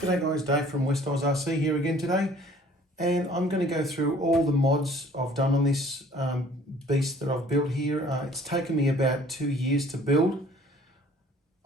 G'day guys, Dave from West Oz RC here again today, and I'm going to go through all the mods I've done on this beast that I've built here. It's taken me about 2 years to build.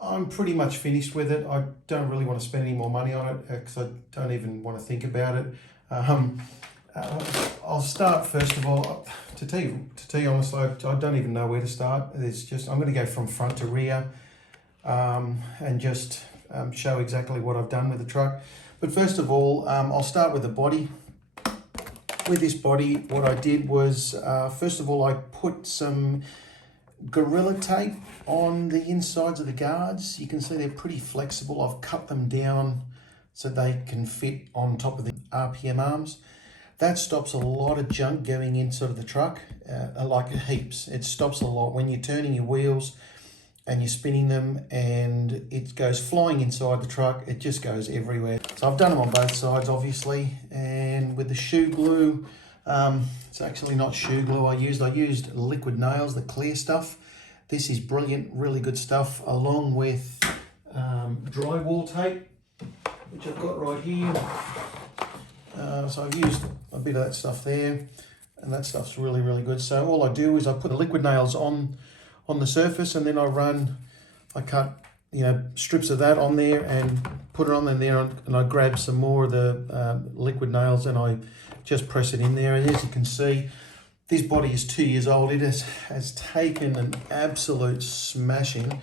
I'm pretty much finished with it. I don't really want to spend any more money on it because I don't even want to think about it. I'll start first of all, to tell you honest, I don't even know where to start. I'm going to go from front to rear and just show exactly what I've done with the truck. But first of all, I'll start with the body. With this body, what I did was, first of all, I put some Gorilla tape on the insides of the guards. You can see they're pretty flexible. I've cut them down so they can fit on top of the RPM arms. That stops a lot of junk going inside of the truck, like heaps. It stops a lot when you're turning your wheels and you're spinning them and it goes flying inside the truck. It just goes everywhere. So I've done them on both sides, obviously, and with the shoe glue, it's actually not shoe glue I used liquid nails, the clear stuff. This is brilliant, really good stuff, along with drywall tape, which I've got right here. So I've used a bit of that stuff there, and that stuff's really, really good. So all I do is I put the liquid nails on the surface, and then I cut strips of that on there and put it on there, and I grab some more of the liquid nails and I just press it in there. And as you can see, this body is 2 years old. It has taken an absolute smashing,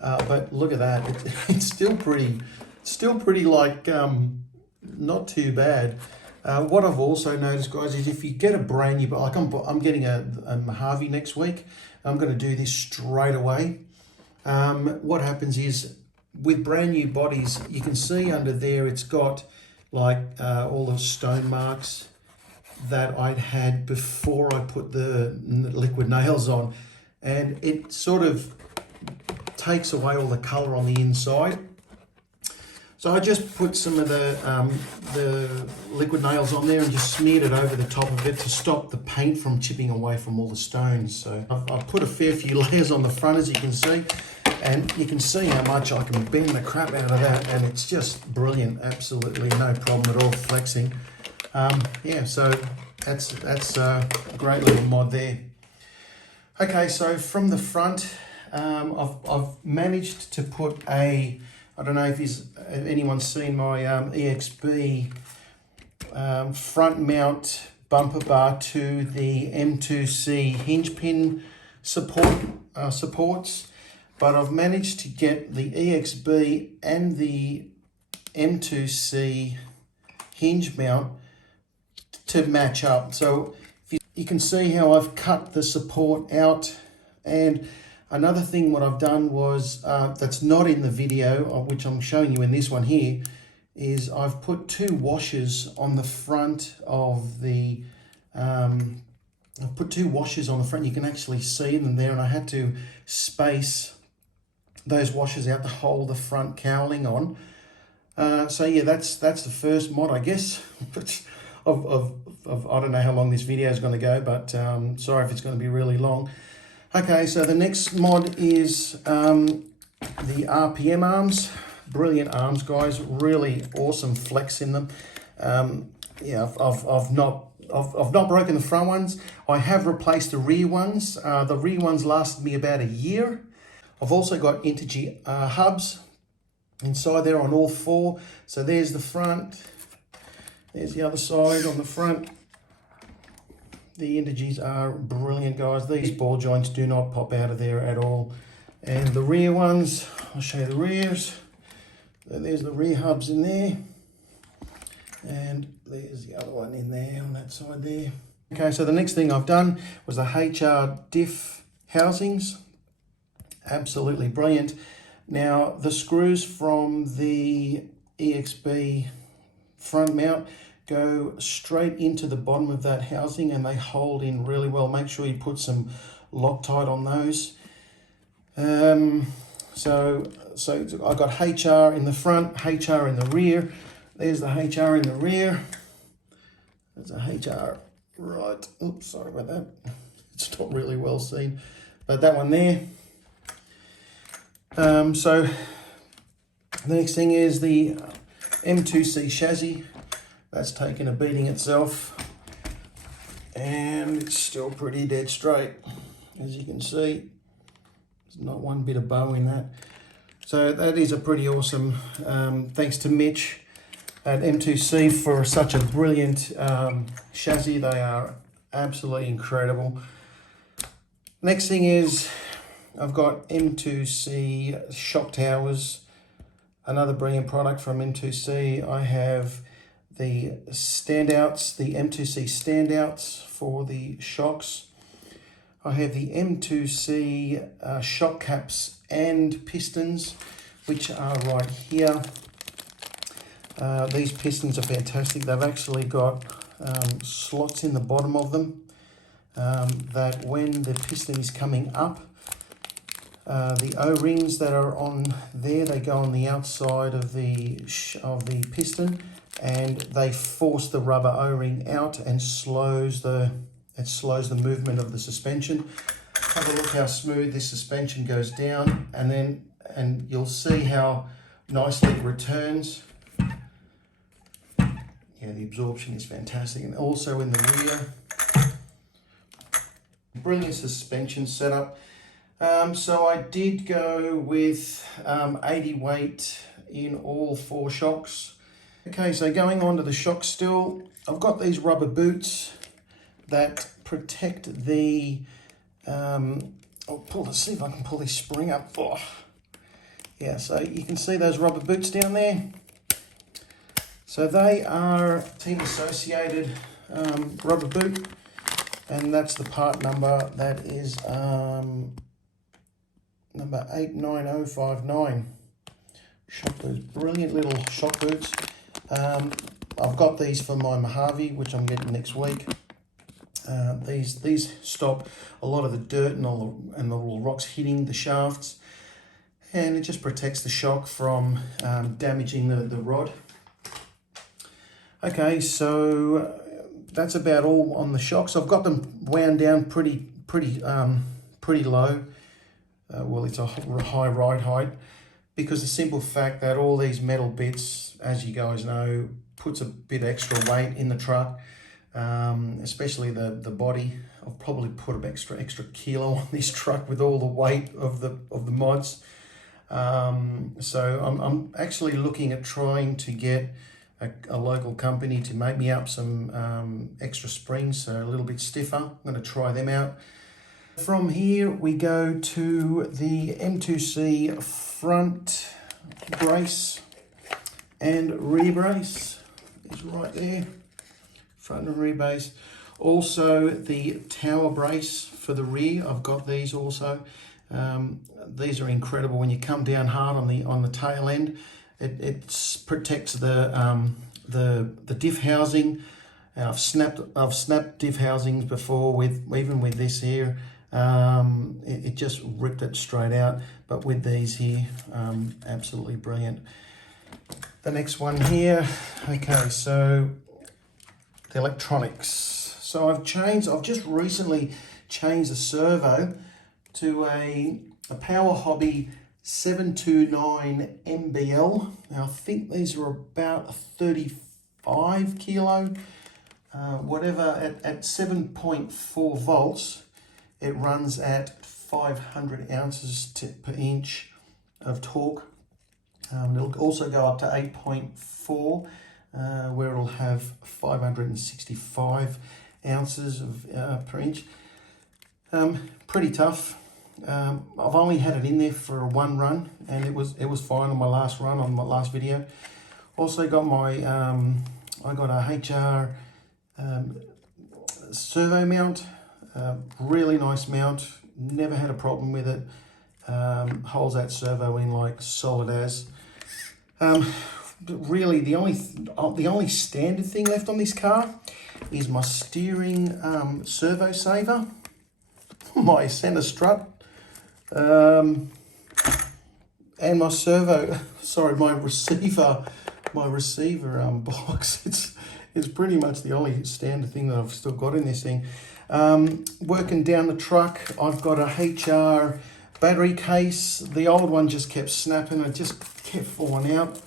but look at that. It's still pretty like not too bad. What I've also noticed, guys, is if you get a brand new, like I'm getting a Mojave next week. I'm going to do this straight away. What happens is with brand new bodies, you can see under there it's got like all the stone marks that I'd had before I put the liquid nails on, and it sort of takes away all the color on the inside. So I just put some of the liquid nails on there and just smeared it over the top of it to stop the paint from chipping away from all the stones. So I've put a fair few layers on the front, as you can see, and you can see how much I can bend the crap out of that, and it's just brilliant. Absolutely no problem at all flexing. Yeah, so that's a great little mod there. Okay, so from the front, I've managed to put I don't know if anyone's seen my EXB front mount bumper bar to the M2C hinge pin supports, but I've managed to get the EXB and the M2C hinge mount to match up. So you can see how I've cut the support out. And another thing what I've done was, that's not in the video, which I'm showing you in this one here, is I've put 2 washers on the front of the, I've put 2 washers on the front. You can actually see them there, and I had to space those washers out to hold the front cowling on. So yeah, that's the first mod, I guess. I don't know how long this video is going to go, but sorry if it's going to be really long. Okay, so the next mod is the RPM arms. Brilliant arms, guys. Really awesome flex in them. Yeah, I've not broken the front ones. I have replaced the rear ones. The rear ones lasted me about a year. I've also got Integy hubs inside there on all 4. So there's the front. There's the other side on the front. The Integys are brilliant, guys. These ball joints do not pop out of there at all. And the rear ones, I'll show you the rears. So there's the rear hubs in there. And there's the other one in there on that side there. Okay, so the next thing I've done was the HR diff housings. Absolutely brilliant. Now, the screws from the EXB front mount go straight into the bottom of that housing, and they hold in really well. Make sure you put some Loctite on those. So I got HR in the front, HR in the rear. There's the HR in the rear. There's a HR right. Oops, sorry about that. It's not really well seen, but that one there. So the next thing is the M2C chassis. That's taken a beating itself, and it's still pretty dead straight. As you can see, there's not one bit of bow in that. So that is a pretty awesome, thanks to Mitch at M2C for such a brilliant chassis. They are absolutely incredible. Next thing is I've got M2C shock towers, another brilliant product from M2C. I have the standouts, the M2C standouts for the shocks. I have the M2C shock caps and pistons, which are right here. These pistons are fantastic. They've actually got slots in the bottom of them that when the piston is coming up, the O-rings that are on there, they go on the outside of the piston, and they force the rubber O-ring out and slows the movement of the suspension. Have a look how smooth this suspension goes down, and you'll see how nicely it returns. Yeah, the absorption is fantastic, and also in the rear, brilliant suspension setup. So I did go with 80 weight in all 4 shocks. Okay, so going on to the shocks still, I've got these rubber boots that protect the, let's see if I can pull this spring up. Oh. Yeah, so you can see those rubber boots down there. So they are team associated rubber boot, and that's the part number, that is number 89059. Shop boots, brilliant little shop boots. I've got these for my Mojave, which I'm getting next week. These stop a lot of the dirt and the little rocks hitting the shafts, and it just protects the shock from damaging the rod. Okay, so that's about all on the shocks. I've got them wound down pretty low. Well, it's a high ride height, because the simple fact that all these metal bits, as you guys know, puts a bit extra weight in the truck, especially the body. I've probably put an extra kilo on this truck with all the weight of the mods. So I'm actually looking at trying to get a local company to make me up some extra springs, so a little bit stiffer. I'm going to try them out. From here we go to the M2C front brace and rear brace. Is right there, front and rear brace. Also the tower brace for the rear, I've got these also. These are incredible. When you come down hard on the tail end, it protects the diff housing. And I've snapped diff housings before even with this here. It just ripped it straight out, but with these here, absolutely brilliant. The next one here, okay, so the electronics. So I've just recently changed the servo to a Power Hobby 729 MBL. Now I think these are about 35 kilo, whatever, at 7.4 volts. It runs at 500 ounces per inch of torque. It'll also go up to 8.4, where it'll have 565 ounces per inch. Pretty tough. I've only had it in there for one run, and it was fine on my last run, on my last video. Also got my I got a HR servo mount. Really nice mount, never had a problem with it. Holds that servo in like solid as. Really the only standard thing left on this car is my steering servo saver, my center strut, and my servo, sorry, my receiver box. It's pretty much the only standard thing that I've still got in this thing. Working down the truck, I've got a HR battery case. The old one just kept snapping, it just kept falling out.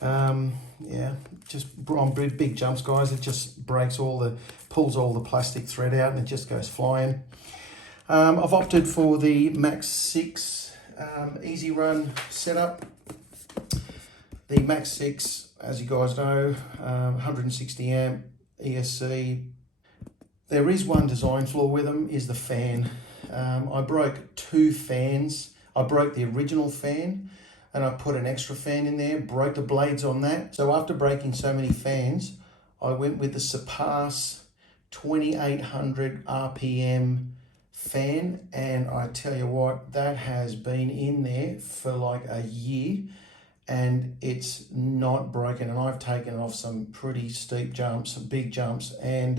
Yeah, just on big jumps, guys, it just pulls all the plastic thread out and it just goes flying. I've opted for the Max 6 Easy Run setup. The Max 6, as you guys know, 160 amp ESC. There is one design flaw with them, is the fan. I broke 2 fans. I broke the original fan and I put an extra fan in there, broke the blades on that. So after breaking so many fans, I went with the Surpass 2800 RPM fan, and I tell you what, that has been in there for like a year and it's not broken, and I've taken it off some pretty steep jumps, some big jumps, and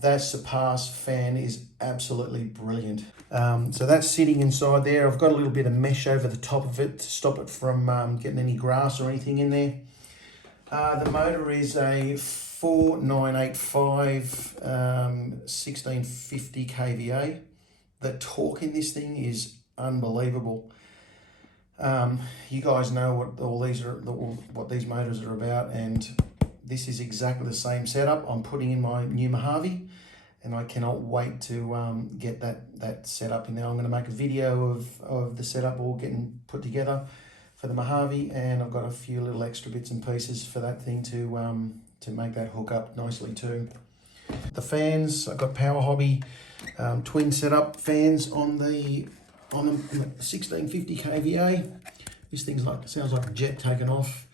that Surpass fan is absolutely brilliant. So that's sitting inside there. I've got a little bit of mesh over the top of it to stop it from getting any grass or anything in there. The motor is a 4985 1650 kVA. The torque in this thing is unbelievable. You guys know what these motors are about, and this is exactly the same setup I'm putting in my new Mojave, and I cannot wait to get that set up in there. I'm going to make a video of the setup all getting put together for the Mojave, and I've got a few little extra bits and pieces for that thing to make that hook up nicely too. The fans, I've got Power Hobby twin setup fans on the 1650 kVA. This thing's sounds like a jet taken off.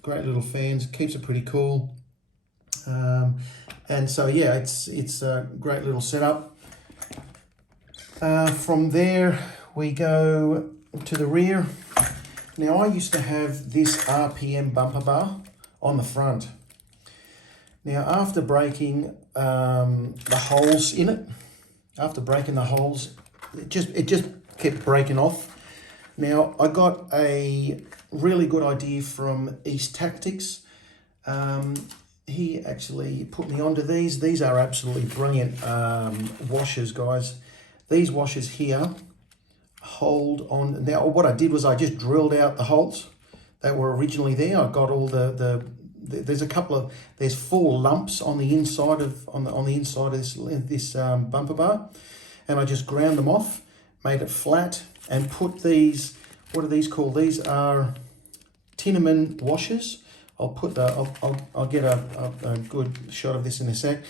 Great little fans, keeps it pretty cool. And so yeah, it's a great little setup. From there we go to the rear. Now I used to have this RPM bumper bar on the front. Now after breaking the holes in it, it just kept breaking off. Now I got a really good idea from East Tactics. He actually put me onto these. These are absolutely brilliant washers, guys. These washers here hold on. Now what I did was I just drilled out the holes that were originally there. I got all there's 4 lumps on the inside of this bumper bar, and I just ground them off, made it flat, and put these. What are these called? These are Tinnerman washers. I'll get a good shot of this in a sec.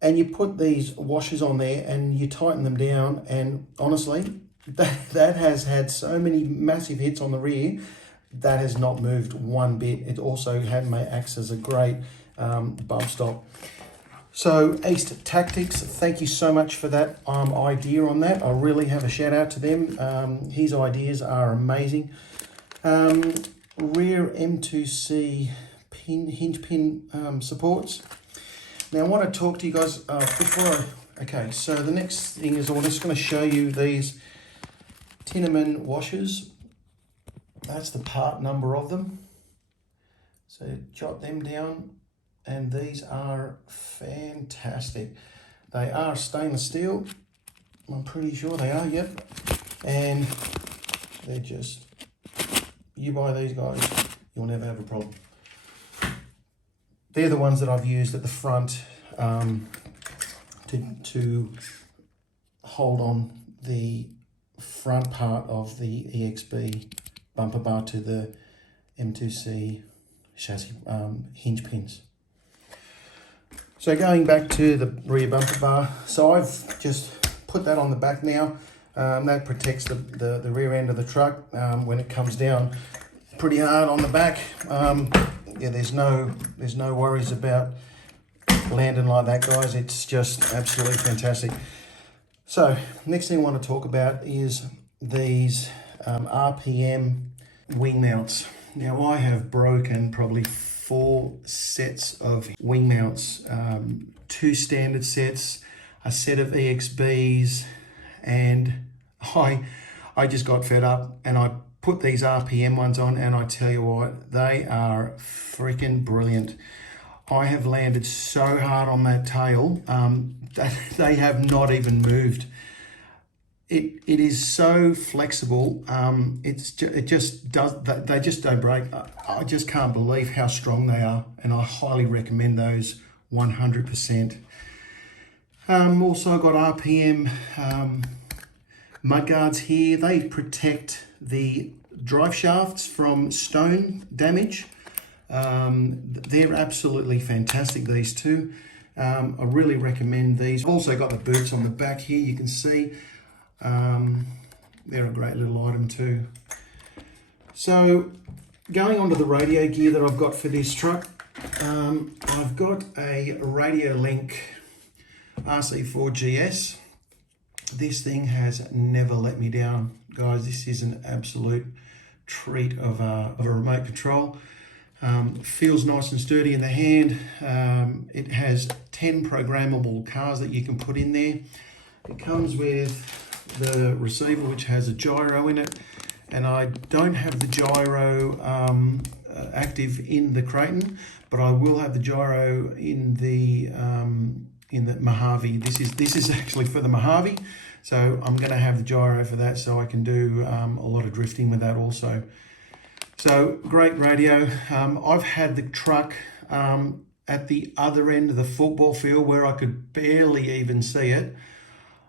And you put these washers on there and you tighten them down, and honestly, that has had so many massive hits on the rear that has not moved one bit. It also acts as a great bump stop. So East Tactics, thank you so much for that idea on that. I really have a shout out to them. His ideas are amazing. Rear M2C hinge pin supports. Now I want to talk to you guys okay, so the next thing is I'm just going to show you these Tinnerman washers. That's the part number of them. So jot them down, and these are fantastic. They are stainless steel. I'm pretty sure they are, yep. And they're just, you buy these guys, you'll never have a problem. They're the ones that I've used at the front to hold on the front part of the EXB bumper bar to the M2C chassis hinge pins. So going back to the rear bumper bar, so I've just put that on the back now. That protects the rear end of the truck when it comes down pretty hard on the back. Yeah, there's no worries about landing like that, guys. It's just absolutely fantastic. So next thing I want to talk about is these RPM wing mounts. Now I have broken probably 4 sets of wing mounts, 2 standard sets, a set of EXBs, and I just got fed up and I put these RPM ones on, and I tell you what, they are freaking brilliant. I have landed so hard on that tail that they have not even moved. it is so flexible. It just does, they just don't break. I just can't believe how strong they are, and I highly recommend those 100%. Also got RPM mudguards here. They protect the drive shafts from stone damage. They're absolutely fantastic, these two. I really recommend these. I've also got the boots on the back here, you can see. They're a great little item too. So going on to the radio gear that I've got for this truck, I've got a Radio Link RC4 GS. This thing has never let me down, guys. This is an absolute treat of a remote control. Feels nice and sturdy in the hand. It has 10 programmable cars that you can put in there. It comes with the receiver, which has a gyro in it, and I don't have the gyro active in the Kraton, but I will have the gyro in the Mojave. This is actually for the Mojave, so I'm going to have the gyro for that, so I can do a lot of drifting with that also. So great radio. I've had the truck at the other end of the football field where I could barely even see it,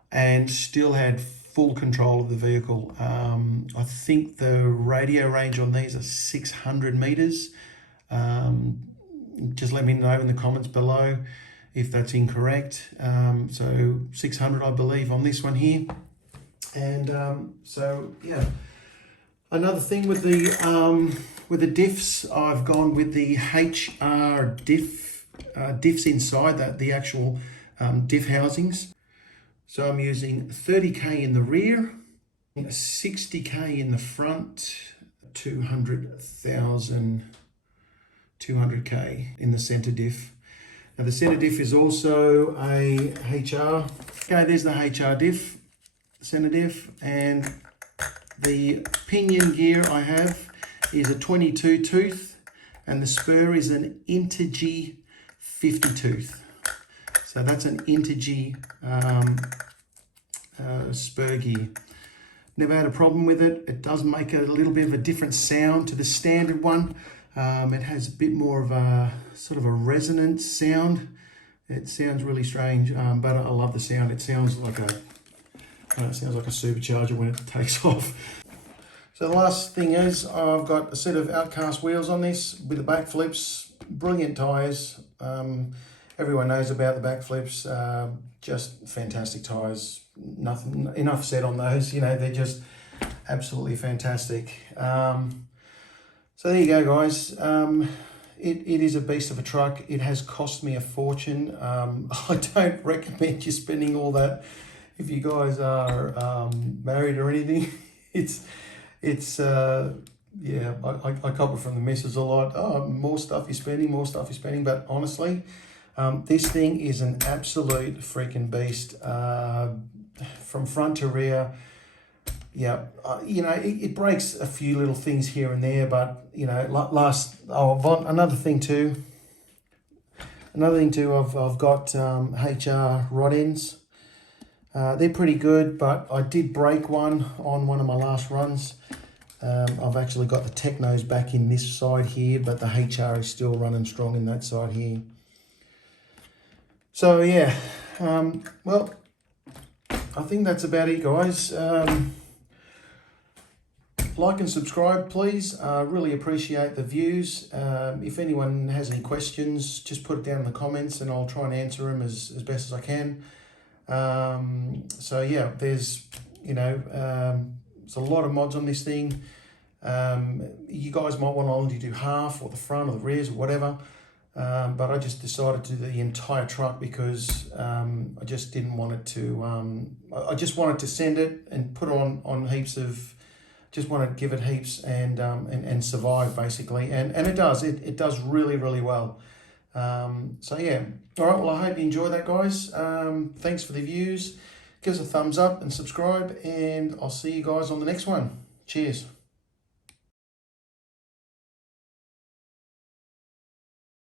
and still had full control of the vehicle. I think the radio range on these are 600 meters. Just let me know in the comments below if that's incorrect. So 600, I believe, on this one here. And so yeah, another thing with the diffs, I've gone with the HR diffs inside the actual diff housings. So I'm using 30k in the rear, 60k in the front, 200k in the center diff. Now the center diff is also a HR. Okay, there's the HR diff, center diff, and the pinion gear I have is a 22 tooth, and the spur is an Integy 50 tooth. So that's an Integy spur gear. Never had a problem with it. It does make a little bit of a different sound to the standard one. It has a bit more of a sort of a resonant sound. It sounds really strange, but I love the sound. It sounds like a supercharger when it takes off. So the last thing is I've got a set of Outcast wheels on this with the back flips, brilliant tyres. Everyone knows about the back flips, just fantastic tyres. Nothing enough said on those, you know, they're just absolutely fantastic. So there you go, guys. It is a beast of a truck. It has cost me a fortune. I don't recommend you spending all that if you guys are married or anything. Yeah, I cop it from the missus a lot. Oh, more stuff you're spending, but honestly, this thing is an absolute freaking beast, from front to rear. Yeah, you know, it breaks a few little things here and there, but you know, another thing too, I've got HR rod ends. They're pretty good, but I did break one on one of my last runs. I've actually got the Technos back in this side here, but the HR is still running strong in that side here. So yeah, well, I think that's about it, guys. Like and subscribe, please. Really appreciate the views. If anyone has any questions, just put it down in the comments and I'll try and answer them as best as I can. So yeah, there's, you know, there's a lot of mods on this thing. You guys might want to only do half or the front or the rears or whatever. But I just decided to do the entire truck because I just didn't want it to, I just wanted to send it and put on heaps of, just want to give it heaps and survive basically. And it does, it does really, really well. So yeah, all right, well, I hope you enjoy that, guys. Thanks for the views. Give us a thumbs up and subscribe, and I'll see you guys on the next one. Cheers.